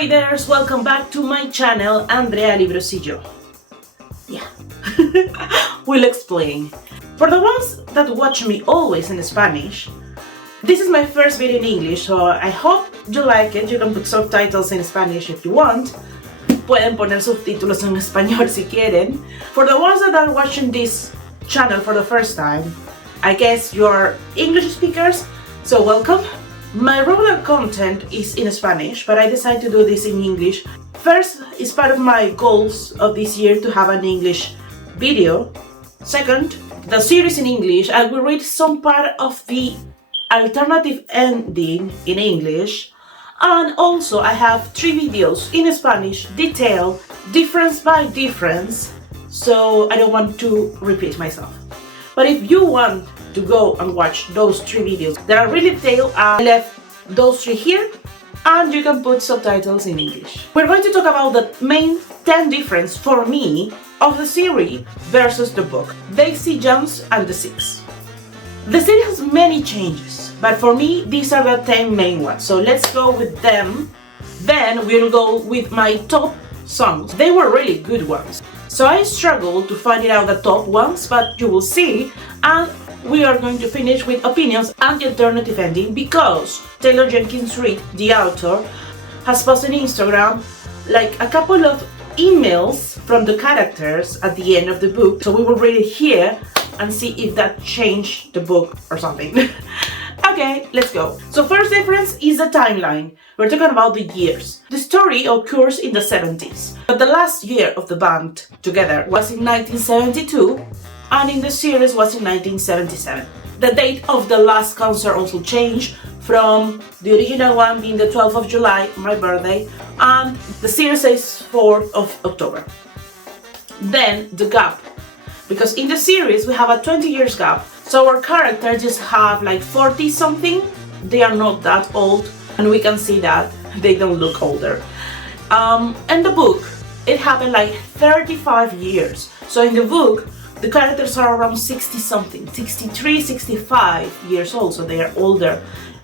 readers, welcome back to my channel, Andrea, Libros&Yo. Yeah, we'll explain. For the ones that watch me always in Spanish, this is my first video in English, so I hope you like it. You can put subtitles in Spanish if you want. Pueden poner subtítulos en español si quieren. For the ones that are watching this channel for the first time, I guess you're English speakers, so welcome. My regular content is in Spanish, but I decided to do this in English. First, it's part of my goals of this year to have an English video. Second, the series in English, I will read some part of the alternative ending in English. And also I have 3 videos in Spanish, detailed, difference by difference, so I don't want to repeat myself. But if you want to go and watch those 3 videos that are really detailed, I left those 3 here, and you can put subtitles in English. We're going to talk about the main 10 difference for me of the series versus the book, Daisy Jones and the Six. The series has many changes, but for me these are the 10 main ones, so let's go with them. Then we'll go with my top songs. They were really good ones, so I struggled to find out the top ones, but you will see. And we are going to finish with opinions and the alternative ending, because Taylor Jenkins Reid, the author, has posted on Instagram like a couple of emails from the characters at the end of the book, so we will read it here and see if that changed the book or something. Okay, let's go. So first difference is the timeline. We're talking about the years. The story occurs in the 70s, but the last year of the band together was in 1972, and in the series was in 1977. The date of the last concert also changed, from the original one being the 12th of July, my birthday, and the series is 4th of October. Then the gap, because in the series we have a 20 years gap, so our characters just have like 40 something. They are not that old, and we can see that they don't look older. And the book, it happened like 35 years. So in the book, the characters are around 60 something, 63, 65 years old, so they are older.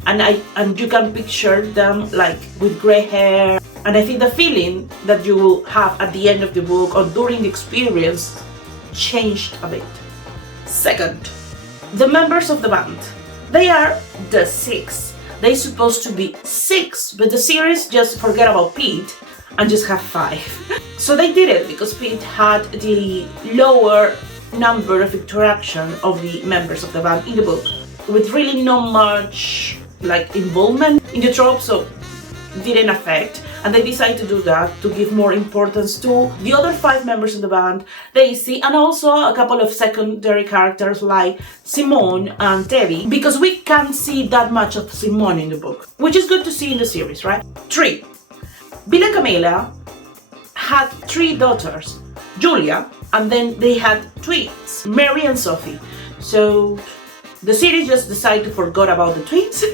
And you can picture them like with gray hair. And I think the feeling that you will have at the end of the book or during the experience changed a bit. Second, the members of the band. They are the 6. They're supposed to be 6, but the series just forget about Pete and just have 5. So they did it because Pete had the lower number of interaction of the members of the band in the book, with really not much like involvement in the trope, so didn't affect. And they decided to do that to give more importance to the other 5 members of the band, Daisy, and also a couple of secondary characters like Simone and Teddy, because we can't see that much of Simone in the book, which is good to see in the series, right? 3. Bill and Camilla had 3 daughters, Julia, and then they had twins, Mary and Sophie. So the series just decided to forget about the twins.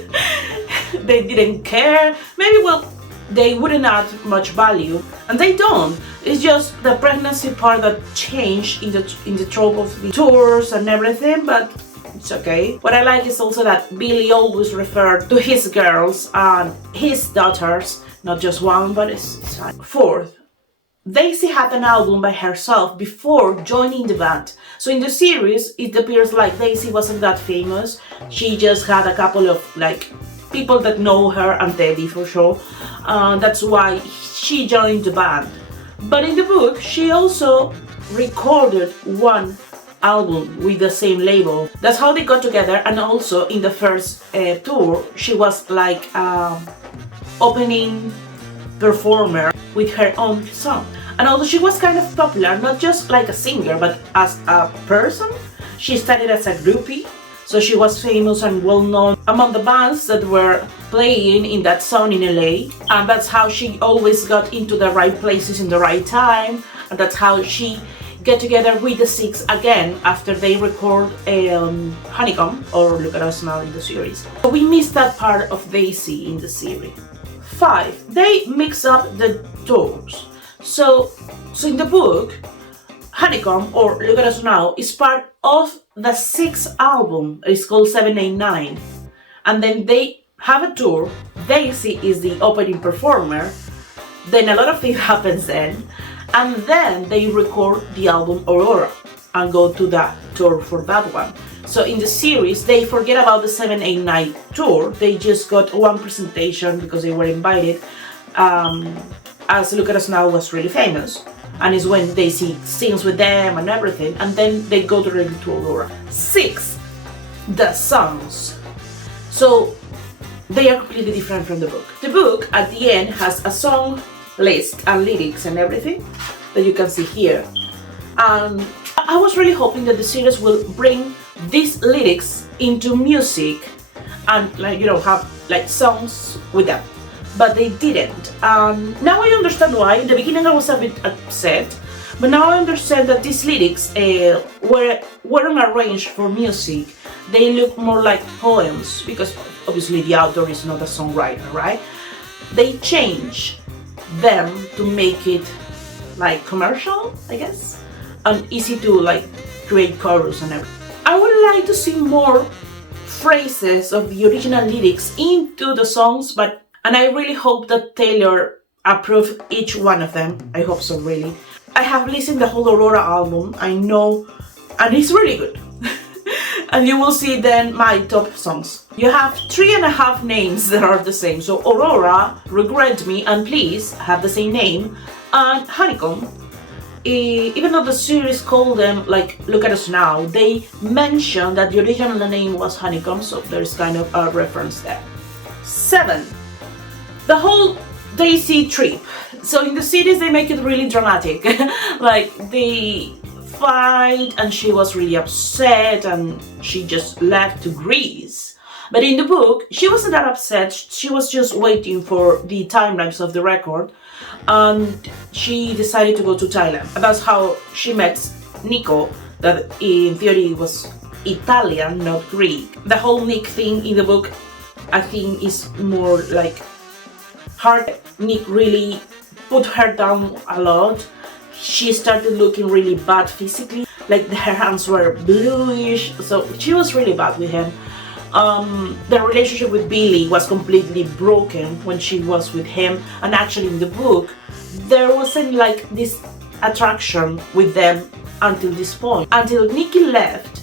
They didn't care. Maybe, well, they wouldn't add much value, and they don't. It's just the pregnancy part that changed in the trope of the tours and everything, but it's okay. What I like is also that Billy always referred to his girls and his daughters, not just one, but it's fine. 4th, Daisy had an album by herself before joining the band. So in the series, it appears like Daisy wasn't that famous. She just had a couple of like people that know her and Teddy for sure. That's why she joined the band. But in the book, she also recorded 1 album with the same label. That's how they got together. And also in the first tour, she was like opening performer with her own song. And although she was kind of popular, not just like a singer, but as a person, she started as a groupie. So she was famous and well known among the bands that were playing in that zone in LA. And that's how she always got into the right places in the right time. And that's how she get together with the 6 again after they record Honeycomb, or Look at Us Now in the series. So we missed that part of Daisy in the series. 5. They mix up the tours. So in the book, Honeycomb, or Look at Us Now, is part of the 6th album. It's called 789. And then they have a tour. Daisy is the opening performer. Then a lot of things happens then, and then they record the album Aurora and go to that tour for that one. So in the series, they forget about the 7-8 night tour. They just got one presentation because they were invited. As Look at Us Now was really famous, and it's when Daisy sings with them and everything, and then they go directly to Aurora. 6, the songs. So they are completely different from the book. The book at the end has a song list and lyrics and everything that you can see here. I was really hoping that the series will bring these lyrics into music and have like songs with them, but they didn't. Now I understand why. In the beginning I was a bit upset, but now I understand that these lyrics weren't arranged for music. They look more like poems because obviously the author is not a songwriter, right? They change them to make it like commercial, I guess, and easy to like create chorus and everything. I would like to see more phrases of the original lyrics into the songs, and I really hope that Taylor approved each one of them. I hope so, really. I have listened to the whole Aurora album, I know, and it's really good. And you will see then my top songs. You have 3.5 names that are the same. So Aurora, Regret Me, and Please have the same name. And Honeycomb, even though the series called them like Look at Us Now, they mentioned that the original name was Honeycomb, so there's kind of a reference there. 7, the whole Daisy trip. So in the series they make it really dramatic. Like they fight and she was really upset and she just left to Greece. But in the book she wasn't that upset, she was just waiting for the timelapse of the record, and she decided to go to Thailand. And that's how she met Nico, that in theory was Italian, not Greek. The whole Nick thing in the book I think is more like hard. Nick really put her down a lot. She started looking really bad physically, like her hands were bluish, so she was really bad with him. The relationship with Billy was completely broken when she was with him, and actually in the book there wasn't like this attraction with them until this point. Until Nikki left,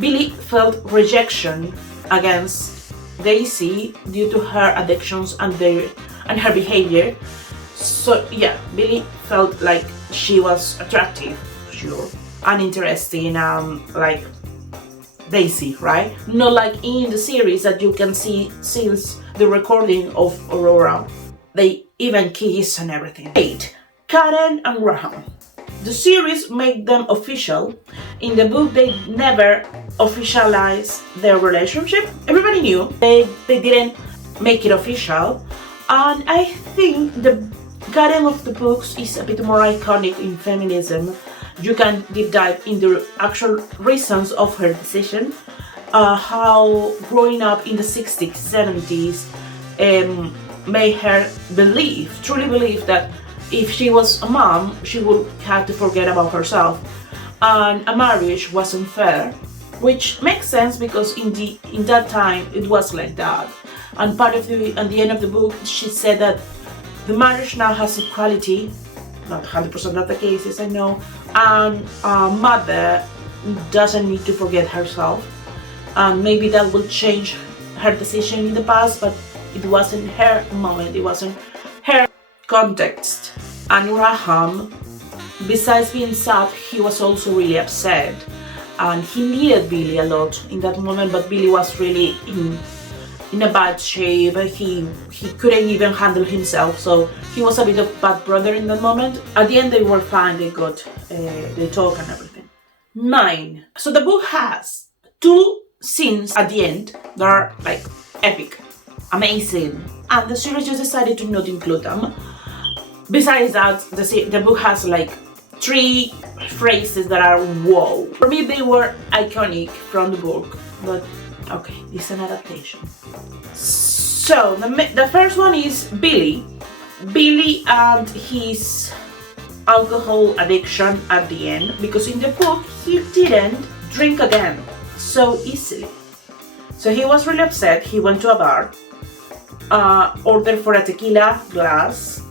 Billy felt rejection against Daisy due to her addictions and her behavior. So yeah, Billy felt like she was attractive, sure, and interesting, like Daisy, right? Not like in the series that you can see since the recording of Aurora. They even kiss and everything. 8, Karen and Graham. The series made them official. In the book they never officialized their relationship. Everybody knew, they didn't make it official. And I think the Karen of the books is a bit more iconic in feminism. You can deep dive in the actual reasons of her decision, how growing up in the 60s, 70s made her truly believe that if she was a mom, she would have to forget about herself, and a marriage wasn't fair, which makes sense because in that time it was like that. And at the end of the book, she said that the marriage now has equality, not 100% of the cases, I know, and a mother doesn't need to forget herself. And maybe that will change her decision in the past, but it wasn't her moment, it wasn't her context. And Graham, besides being sad, he was also really upset, and he needed Billy a lot in that moment, but Billy was really in a bad shape. He couldn't even handle himself, so he was a bit of bad brother in that moment. At the end they were fine, they talk and everything. 9. So the book has 2 scenes at the end that are like epic, amazing, and the series just decided to not include them. Besides that, the book has like 3 phrases that are whoa. For me they were iconic from the book, but okay, it's an adaptation. So the first one is Billy and his alcohol addiction at the end, because in the book he didn't drink again so easily. So he was really upset, he went to a bar, order for a tequila glass.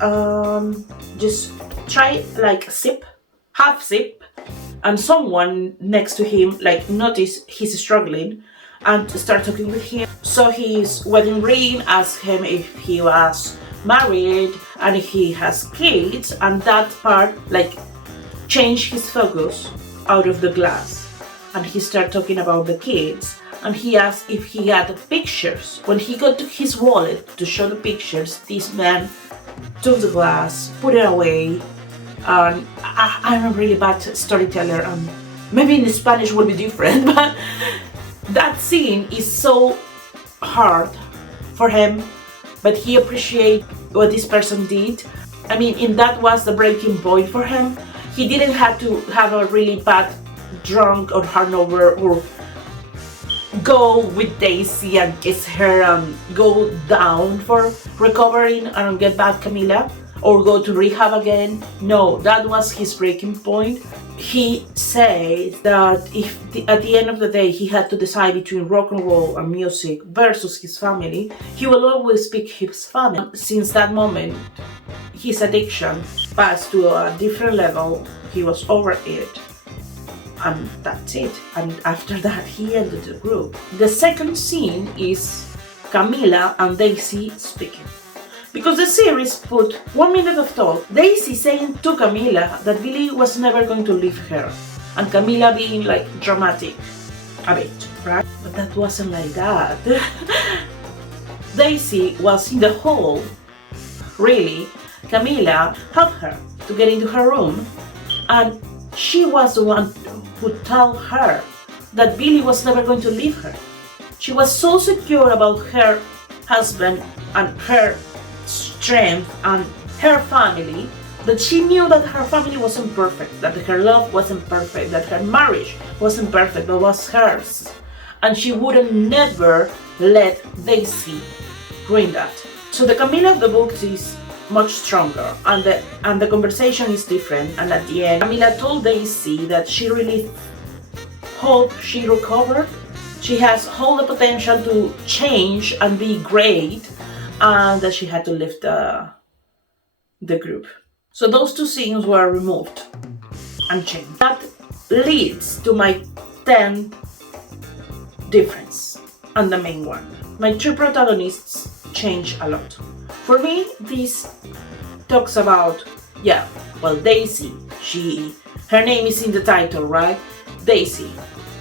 Just try like sip, half sip, and someone next to him like notice he's struggling and start talking with him. So his wedding ring, ask him if he was married and if he has kids, and that part like change his focus out of the glass, and he start talking about the kids. And he asked if he had pictures. When he got to his wallet to show the pictures, this man took the glass, put it away. And I'm a really bad storyteller, and maybe in Spanish will be different, but that scene is so hard for him, but he appreciated what this person did. I mean, and that was the breaking point for him. He didn't have to have a really bad drunk or hangover or go with Daisy and kiss her and go down for recovering and get back Camila, or go to rehab again. No, that was his breaking point. He said that if at the end of the day he had to decide between rock and roll and music versus his family, he will always pick his family. Since that moment, his addiction passed to a different level. He was over it. And that's it. And after that, he ended the group. The second scene is Camila and Daisy speaking. Because the series put 1 minute of talk, Daisy saying to Camila that Billy was never going to leave her, and Camila being like dramatic a bit, right? But that wasn't like that. Daisy was in the hall, really. Camila helped her to get into her room, and she was the one who told her that Billy was never going to leave her. She was so secure about her husband and her strength and her family that she knew that her family wasn't perfect, that her love wasn't perfect, that her marriage wasn't perfect, but was hers. And she wouldn't never let Daisy ruin that. So the Camila of the book is much stronger, and the conversation is different. And at the end, Camila told Daisy that she really hoped she recovered. She has all the potential to change and be great, and that she had to leave the group. So those two scenes were removed and changed. That leads to my 10th difference, and the main one. My two protagonists change a lot. For me, this talks about, Daisy, her name is in the title, right? Daisy,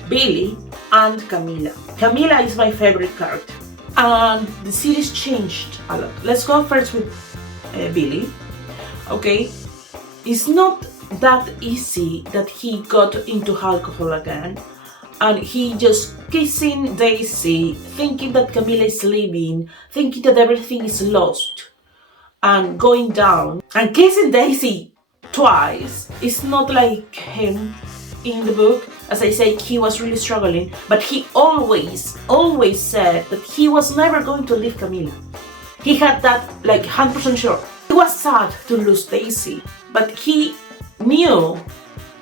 Billy, and Camila. Camila is my favorite character, and the series changed a lot. Let's go first with Billy. Okay, it's not that easy that he got into alcohol again, and he just kissing Daisy, thinking that Camila is leaving, thinking that everything is lost, and going down and kissing Daisy twice. It's not like him in the book. As I say, he was really struggling, but he always said that he was never going to leave Camila. He had that like 100% sure. He was sad to lose Daisy, but he knew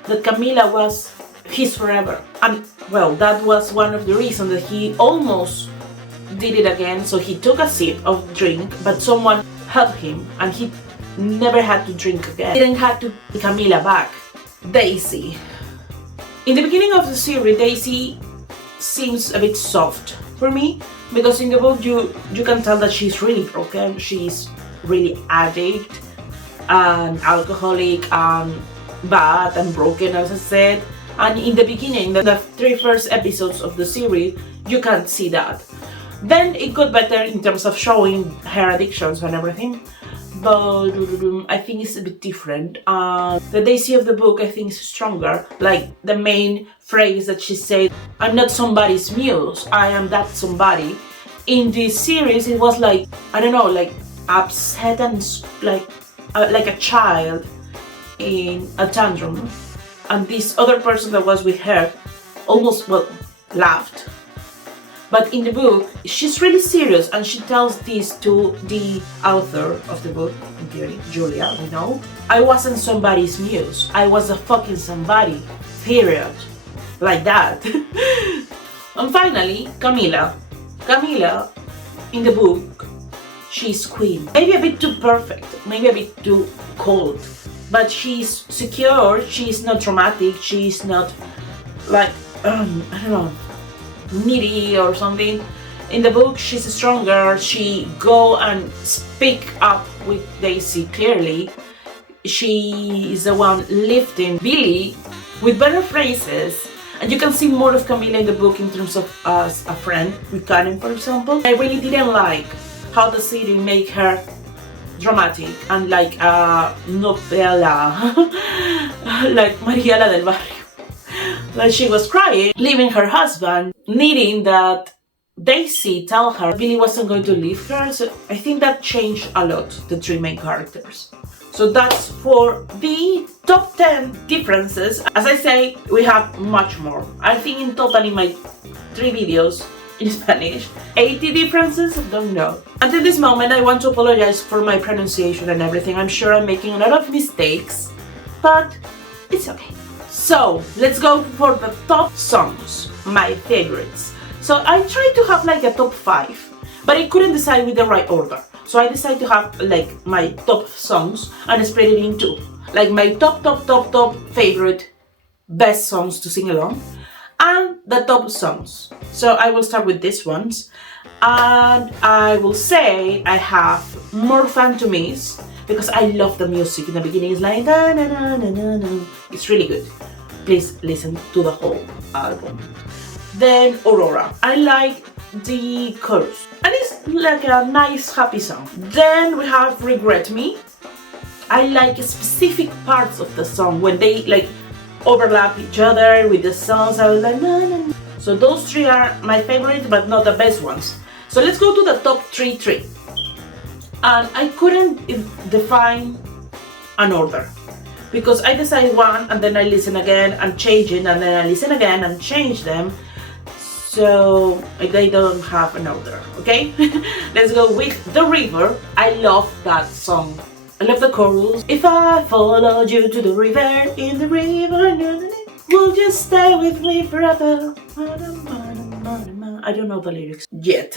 that Camila was his forever. And well, that was one of the reasons that he almost did it again. So he took a sip of drink, but someone helped him, and he never had to drink again. He didn't have to get Camila back. Daisy. In the beginning of the series, Daisy seems a bit soft for me, because in the book you can tell that she's really broken. She's really addict and alcoholic and bad and broken, as I said. And in the beginning, the 3 first episodes of the series, you can't see that. Then it got better in terms of showing her addictions and everything, but I think it's a bit different. The Daisy of the book, I think, is stronger. Like the main phrase that she said, "I'm not somebody's muse, I am that somebody." In this series, it was like, I don't know, like upset and like a child in a tantrum. And this other person that was with her almost, laughed. But in the book, she's really serious, and she tells this to the author of the book, in theory, Julia, you know. I wasn't somebody's muse, I was a fucking somebody, period. Like that. And finally, Camila. Camila, in the book, she's queen. Maybe a bit too perfect, maybe a bit too cold, but she's secure, she's not dramatic, she's not like, I don't know, needy or something. In the book, she's stronger, she go and speak up with Daisy clearly. She is the one lifting Billy with better phrases, and you can see more of Camila in the book in terms of as a friend with Karen, for example. I really didn't like how the city made her dramatic and like a novela, like Mariela del Barrio. Like she was crying, leaving her husband, needing that Daisy tell her Billy wasn't going to leave her. So I think that changed a lot, the three main characters. So that's for the top 10 differences. As I say, we have much more. I think in total in my 3 videos in Spanish, 80 differences, I don't know. Until this moment, I want to apologize for my pronunciation and everything. I'm sure I'm making a lot of mistakes, but it's okay. So let's go for the top songs, my favorites. So I tried to have like a top 5, but I couldn't decide with the right order. So I decided to have like my top songs and spread it in 2. Like my top favorite best songs to sing along and the top songs. So I will start with these ones. And I will say I have More Fun to Miss because I love the music. In the beginning it's like na na na na na na. It's really good. Please listen to the whole album. Then Aurora. I like the chorus and it's like a nice happy song. Then we have Regret Me. I like specific parts of the song when they like overlap each other with the songs. I was like na, na, na. So those 3 are my favorite but not the best ones. So let's go to the top 3. And I couldn't define an order because I decide one and then I listen again and change it and then I listen again and change them. So they don't have an order, okay? Let's go with The River. I love that song. I love the chorus. If I followed you to the river, in the river, would you stay with me forever? I don't know the lyrics yet.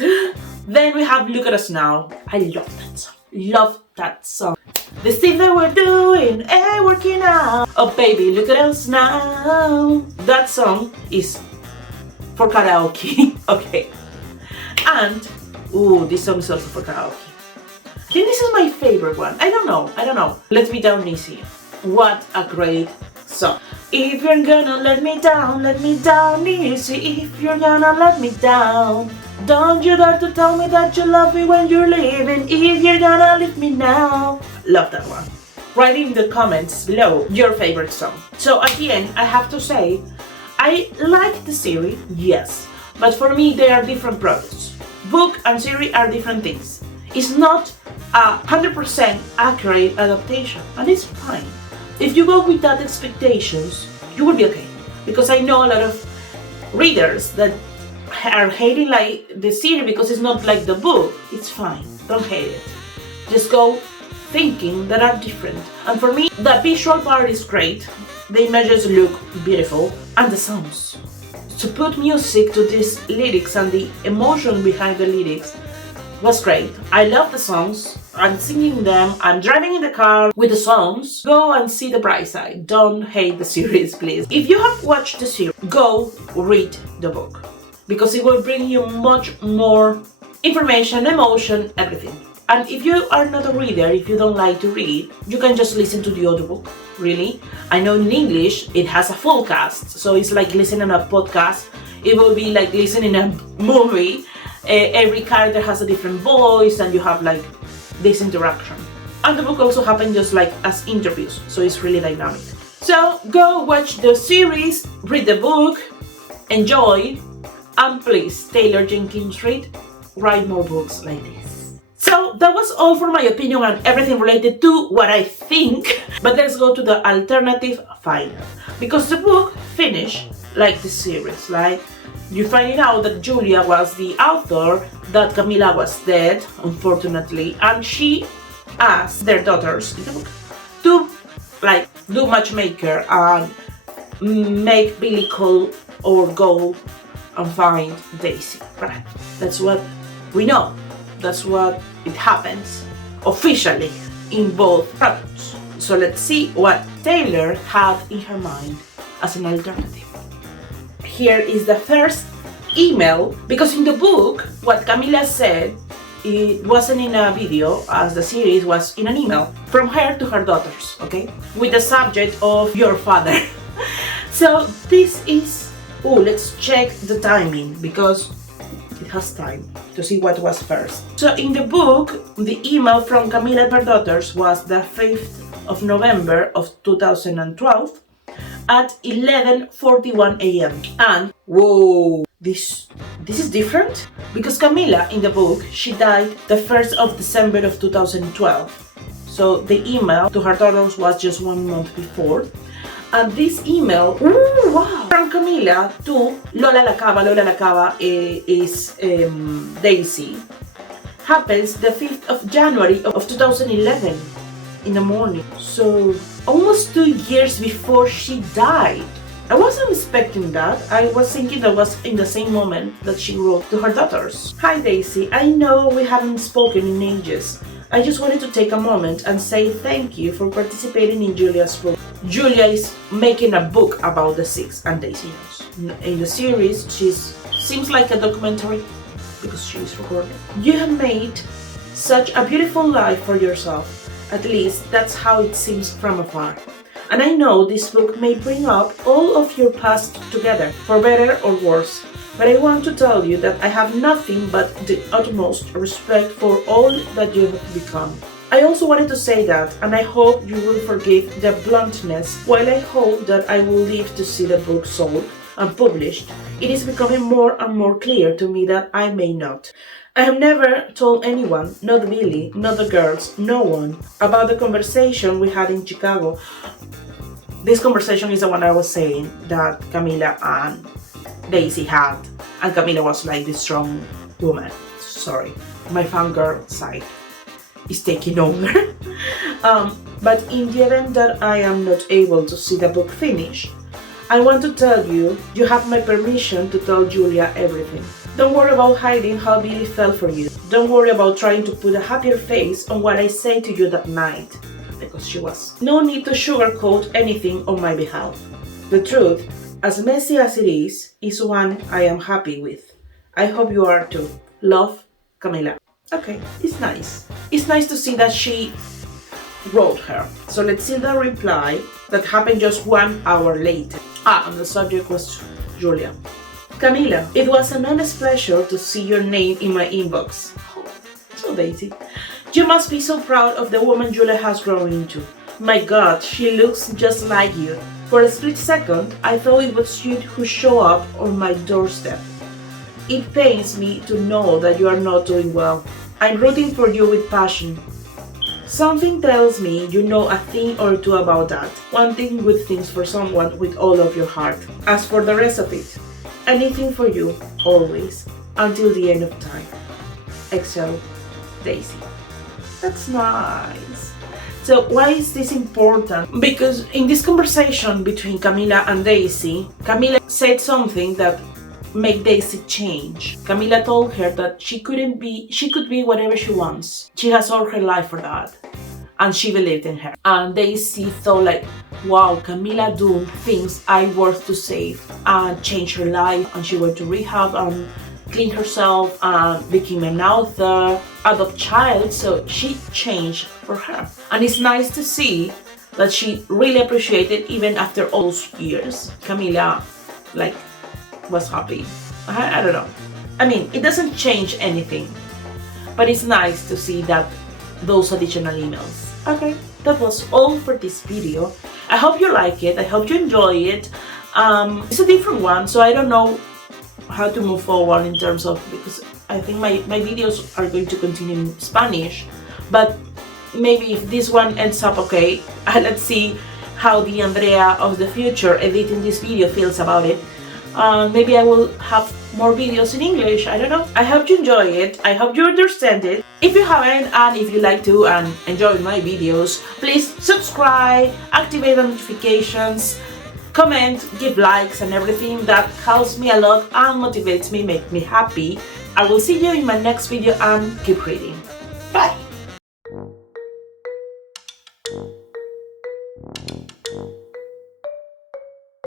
Then we have Look at Us Now. I love that song. Love that song. The thing that we're doing ain't working out. Oh baby, look at us now. That song is for karaoke. Okay. And this song is also for karaoke. I think this is my favorite one. I don't know. Let Me Down Easy. What a great song. If you're gonna let me down easy. If you're gonna let me down, don't you dare to tell me that you love me when you're leaving. If you're gonna leave me now. Love that one. Write in the comments below your favorite song. So at the end, I have to say, I like the series, yes, but for me they are different products. Book and series are different things. It's not a 100% accurate adaptation, and it's fine. If you go with that expectations, you will be okay. Because I know a lot of readers that are hating like the series because it's not like the book. It's fine, don't hate it. Just go thinking that are different. And for me, the visual part is great. The images look beautiful and the songs. To put music to these lyrics and the emotion behind the lyrics was great. I love the songs. I'm singing them. I'm driving in the car with the songs. Go and see the bright side. Don't hate the series, please. If you have watched the series, go read the book because it will bring you much more information, emotion, everything. And if you are not a reader, if you don't like to read, you can just listen to the audiobook, really. I know in English it has a full cast, so it's like listening a podcast. It will be like listening a movie. Every character has a different voice and you have like this interaction. And the book also happens just like as interviews, so it's really dynamic. So go watch the series, read the book, enjoy, and please, Taylor Jenkins Reid, write more books like this. So that was all for my opinion and everything related to what I think. But let's go to the alternative final. Because the book finished like the series, like you find out that Julia was the author, that Camila was dead, unfortunately, and she asked their daughters in the book to like do matchmaker and make Billy call or go and find Daisy. Right? That's what we know. That's what it happens officially in both products. So let's see what Taylor had in her mind as an alternative. Here is the first email, because in the book what Camila said, it wasn't in a video, as the series was in an email from her to her daughters, okay, with the subject of your father. So this is, let's check the timing, because it has time to see what was first. So in the book, the email from Camila and her daughters was the 5th of November of 2012 at 11:41 a.m. And whoa, this is different, because Camila in the book, she died the 1st of December of 2012. So the email to her daughters was just 1 month before. And this email, wow, from Camila to Lola la Cava is Daisy, happens the 5th of January of 2011 in the morning. So almost 2 years before she died. I wasn't expecting that. I was thinking that was in the same moment that she wrote to her daughters. Hi Daisy, I know we haven't spoken in ages. I just wanted to take a moment and say thank you for participating in Julia's book. Julia is making a book about the six, and Daisy knows. In the series, she seems like a documentary because she is recording. You have made such a beautiful life for yourself. At least that's how it seems from afar. And I know this book may bring up all of your past together, for better or worse. But I want to tell you that I have nothing but the utmost respect for all that you have become. I also wanted to say that, and I hope you will forgive the bluntness, while I hope that I will live to see the book sold and published, it is becoming more and more clear to me that I may not. I have never told anyone, not Billy, not the girls, no one, about the conversation we had in Chicago. This conversation is the one I was saying that Camila and Daisy had, and Camila was like the strong woman. Sorry, my fangirl side is taking over. But in the event that I am not able to see the book finish, I want to tell you, you have my permission to tell Julia everything. Don't worry about hiding how Billy felt for you. Don't worry about trying to put a happier face on what I say to you that night, because she was. No need to sugarcoat anything on my behalf. The truth, as messy as it is one I am happy with. I hope you are too. Love, Camila. Okay, it's nice. It's nice to see that she wrote her. So let's see the reply that happened just 1 hour later. And the subject was Julia. Camila, it was an honest pleasure to see your name in my inbox. Oh, so Daisy. You must be so proud of the woman Julia has grown into. My God, she looks just like you. For a split second, I thought it was you who showed up on my doorstep. It pains me to know that you are not doing well. I'm rooting for you with passion. Something tells me you know a thing or two about that, wanting good things for someone with all of your heart. As for the rest of it, anything for you, always, until the end of time. Excel, Daisy. That's nice. So why is this important? Because in this conversation between Camila and Daisy, Camila said something that made Daisy change. Camila told her that she could be whatever she wants. She has all her life for that. And she believed in her. And Daisy thought like, wow, Camila doing things I worth to save, and change her life. And she went to rehab and cleaned herself and became an author, adopt child. So she changed for her. And it's nice to see that she really appreciated, even after all those years, Camila like was happy. I don't know. I mean, it doesn't change anything, but it's nice to see that those additional emails. Okay, that was all for this video. I hope you like it. I hope you enjoy it. It's a different one, so I don't know how to move forward in terms of, because I think my videos are going to continue in Spanish, but maybe if this one ends up okay, let's see how the Andrea of the future editing this video feels about it. Maybe I will have more videos in English, I don't know. I hope you enjoy it, I hope you understand it. If you haven't, and if you like to and enjoy my videos, please subscribe, activate the notifications, comment, give likes and everything. That helps me a lot and motivates me, make me happy. I will see you in my next video, and keep reading. Bye!